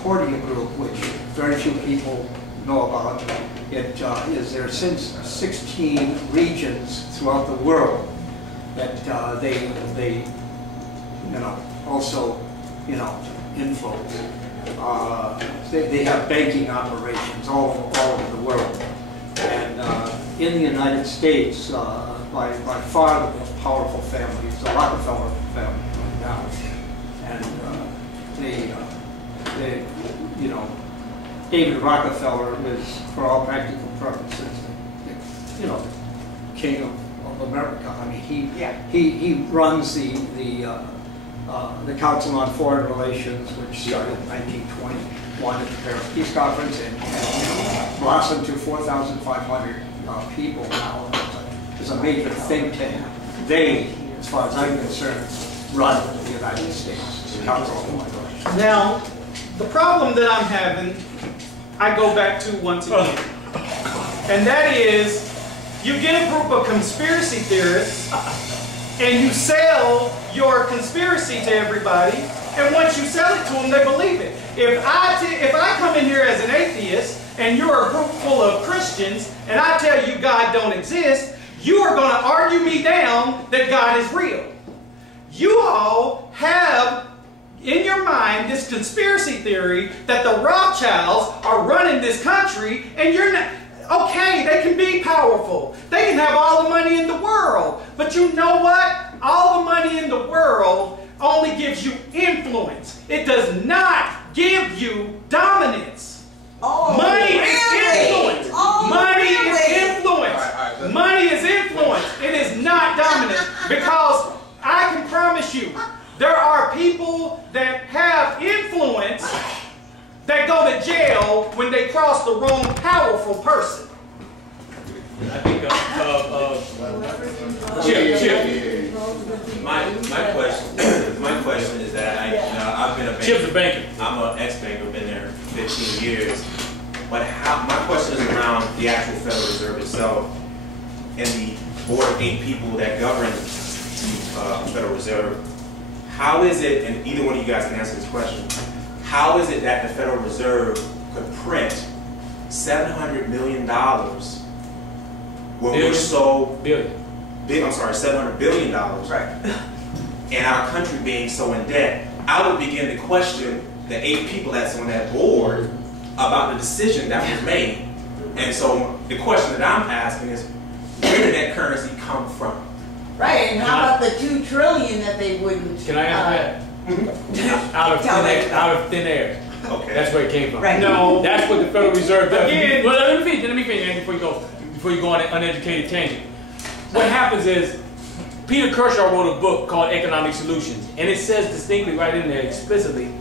Concordia Group, which very few people know about. It is there since 16 regions throughout the world that they also influence. They have banking operations all over the world, and in the United States, by far the most powerful family is the Rockefeller family right now, and David Rockefeller is, for all practical purposes, the king of America. I mean, he runs the Council on Foreign Relations, which started in 1921 at the Paris Peace Conference and blossomed to 4,500 people now. It's a major think tank. They, as far as I'm concerned, run the United States. The Council on Foreign Relations. Now, the problem that I'm having, I go back to once again, and that is, you get a group of conspiracy theorists, and you sell your conspiracy to everybody, and once you sell it to them, they believe it. If I come in here as an atheist, and you're a group full of Christians, and I tell you God don't exist, you are going to argue me down that God is real. You all have in your mind this conspiracy theory that the Rothschilds are running this country, and you're not. Okay, they can be powerful. They can have all the money in the world. But you know what? All the money in the world only gives you influence. It does not give you dominance. Oh, money really? is influence. Oh, money really? is influence. Money is influence. It is not dominant. Because I can promise you, there are people that have influence that go to jail when they cross the wrong powerful person. I think Chip. My question is that I've been a banker. Chip's a banker. I'm an ex-banker, been there 15 years. But my question is around the actual Federal Reserve itself and the board of 8 people that govern the Federal Reserve. How is it, and either one of you guys can answer this question, how is it that the Federal Reserve could print $700 million when we're so big? I'm sorry, $700 billion. Right. And our country being so in debt, I would begin to question the 8 people that's on that board about the decision that was made. And so the question that I'm asking is, where did that currency come from? Right, and how about the $2 trillion that they wouldn't? Can I answer that? Out of thin air. Okay. That's where it came from. Right. No, that's what the Federal Reserve does. Again. Well, let me finish before you go on an uneducated tangent. What happens is, Peter Kershaw wrote a book called Economic Solutions, and it says distinctly right in there explicitly,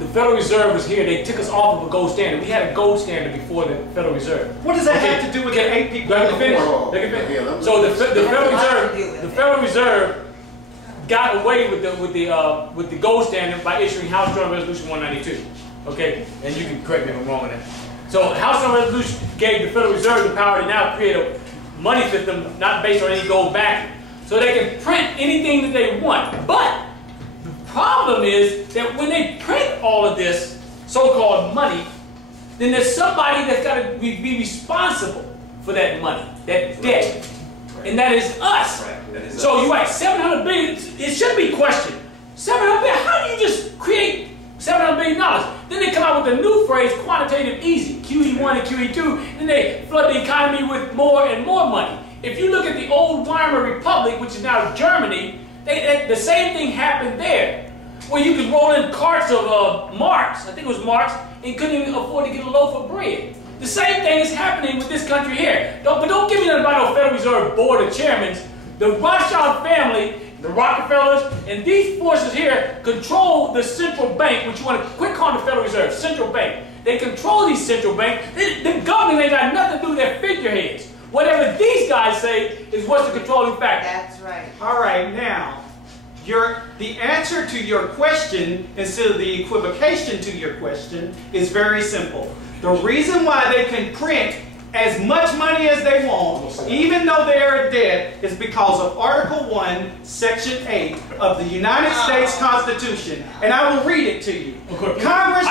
the Federal Reserve was here. They took us off of a gold standard. We had a gold standard before the Federal Reserve. What does that have to do with the 8 people? Let me finish. So the Federal Reserve got away with the gold standard by issuing House Joint Resolution 192. Okay, and you can correct me if I'm wrong on that. So House Joint Resolution gave the Federal Reserve the power to now create a money system not based on any gold backing, so they can print anything that they want. But the problem is that when they print all of this so-called money, then there's somebody that's got to be responsible for that money, that debt, and that is us. So you're right, 700 billion. It should be questioned. 700 billion. How do you just create $700 billion? Then they come out with a new phrase, quantitative easing, QE1 and QE2, and they flood the economy with more and more money. If you look at the old Weimar Republic, which is now Germany, the same thing happened there, where you could roll in carts of Marx, I think it was Marx, and couldn't even afford to get a loaf of bread. The same thing is happening with this country here. But don't give me nothing about no Federal Reserve Board of Chairmen. The Rothschild family, the Rockefellers, and these forces here control the central bank, which you want to quit calling the Federal Reserve, central bank. They control these central banks. The government ain't got nothing to do with their figureheads. Whatever these guys say is what's the controlling factor. That's right. All right, now, the answer to your question, instead of the equivocation to your question, is very simple. The reason why they can print as much money as they want, even though they are in debt, is because of Article 1, Section 8 of the United States Constitution. And I will read it to you. Congress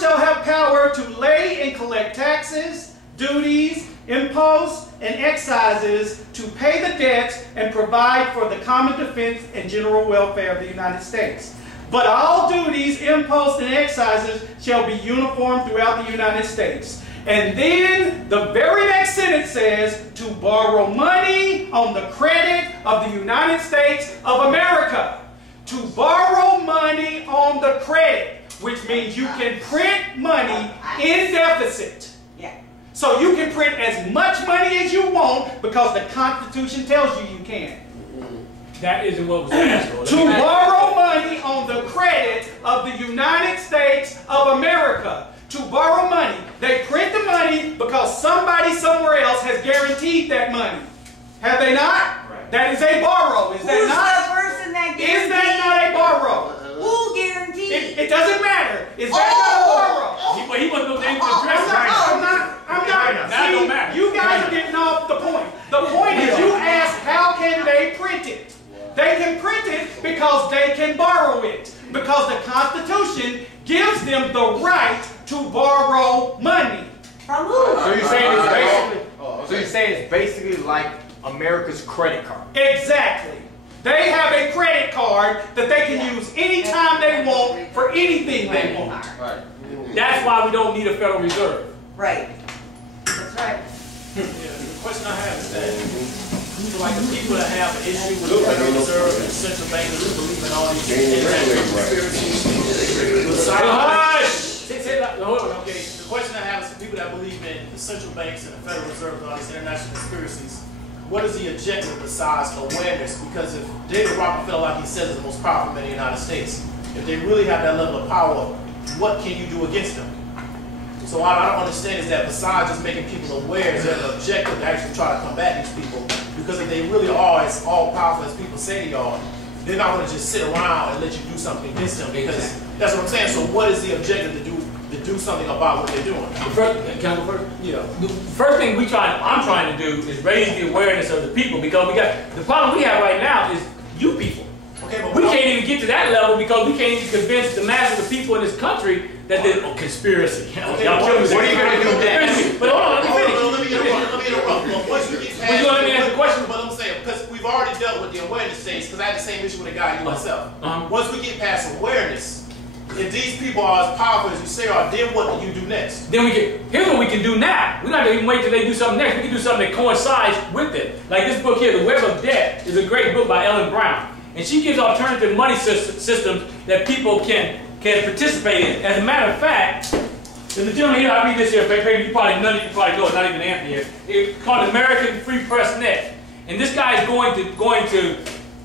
shall have power to lay and collect taxes, duties, imposts, and excises, to pay the debts and provide for the common defense and general welfare of the United States. But all duties, imposts, and excises shall be uniform throughout the United States. And then the very next sentence says, to borrow money on the credit of the United States of America. To borrow money on the credit, which means you can print money in deficit. So you can print as much money as you want because the Constitution tells you you can. That isn't what was asked. To borrow money on the credit of the United States of America. To borrow money. They print the money because somebody somewhere else has guaranteed that money. Have they not? Right. That is a borrow. Is that not? Who's the person that guaranteed? Is that not a borrow? Who guaranteed? It doesn't matter. Is that not a borrow? He wasn't no name to address. I'm not. See, you guys are getting off the point. The point is you ask, how can they print it? They can print it because they can borrow it. Because the Constitution gives them the right to borrow money. From who? So you're saying it's basically like America's credit card. Exactly. They have a credit card that they can use anytime they want for anything they want. Right. That's why we don't need a Federal Reserve. Right. That's right. The question I have is that like the people that have an issue with the Federal Reserve and central bankers who believe in all these international conspiracies. Okay, the question I have is for people that believe in the central banks and the Federal Reserve and all these international conspiracies, what is the objective besides awareness? Because if David Rockefeller, like he says, is the most powerful man in the United States, if they really have that level of power, what can you do against them? So what I don't understand is that besides just making people aware, is there an objective to actually try to combat these people? Because if they really are as all-powerful as people say they are, they're not going to just sit around and let you do something against them. Because that's what I'm saying. So what is the objective to do something about what they're doing? The first thing I'm trying to do is raise the awareness of the people, because the problem we have right now is you people. Okay, but we can't even get to that level because we can't even convince the mass of the people in this country that there's conspiracy. Okay, what are you going to do next? But hold on, let me finish. Let me interrupt. Once we get past, you want me to answer the question? But I'm saying, because we've already dealt with the awareness stage, because I had the same issue with a guy, you myself. Once we get past awareness, if these people are as powerful as you say are, then what do you do next? Then here's what we can do now. We're not going to even wait till they do something next. We can do something that coincides with it. Like this book here, The Web of Debt, is a great book by Ellen Brown. And she gives alternative money systems that people can participate in. As a matter of fact, there's a gentleman here, I read this here, paper, you probably know it, not even Anthony here. It's called American Free Press Net. And this guy is going to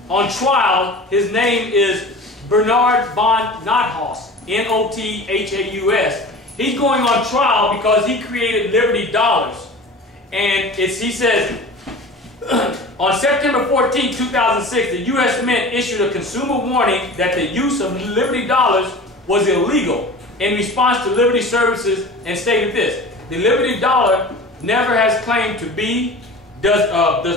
on trial. His name is Bernard von Nothaus, N-O-T-H-A-U-S. He's going on trial because he created Liberty Dollars. And he says, on September 14, 2006, the U.S. Mint issued a consumer warning that the use of Liberty Dollars was illegal in response to Liberty Services, and stated this: the Liberty Dollar never has claimed to be, does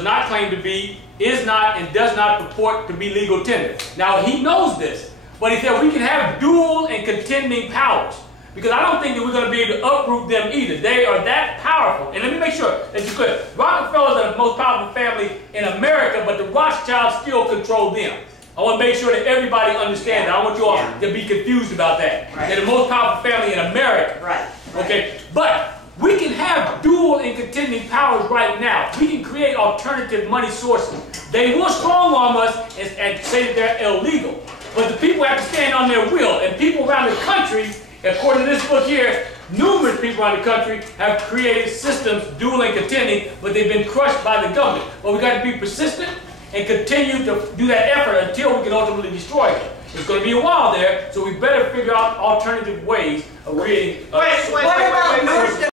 not claim to be, is not, and does not purport to be legal tender. Now he knows this, but he said we can have dual and contending powers, because I don't think that we're going to be able to uproot them either. They are that powerful. And let me make sure that you're clear. Rockefellers are the most powerful family in America, but the Rothschilds still control them. I want to make sure that everybody understands that. I want you all to be confused about that. Right. They're the most powerful family in America. Right. Okay? But we can have dual and contending powers right now. We can create alternative money sources. They will strong-arm us and say that they're illegal. But the people have to stand on their will. And people around the country, according to this book here, numerous people around the country have created systems, dual and contending, but they've been crushed by the government. But we've got to be persistent and continue to do that effort until we can ultimately destroy them. It's going to be a while there, so we better figure out alternative ways of creating... What about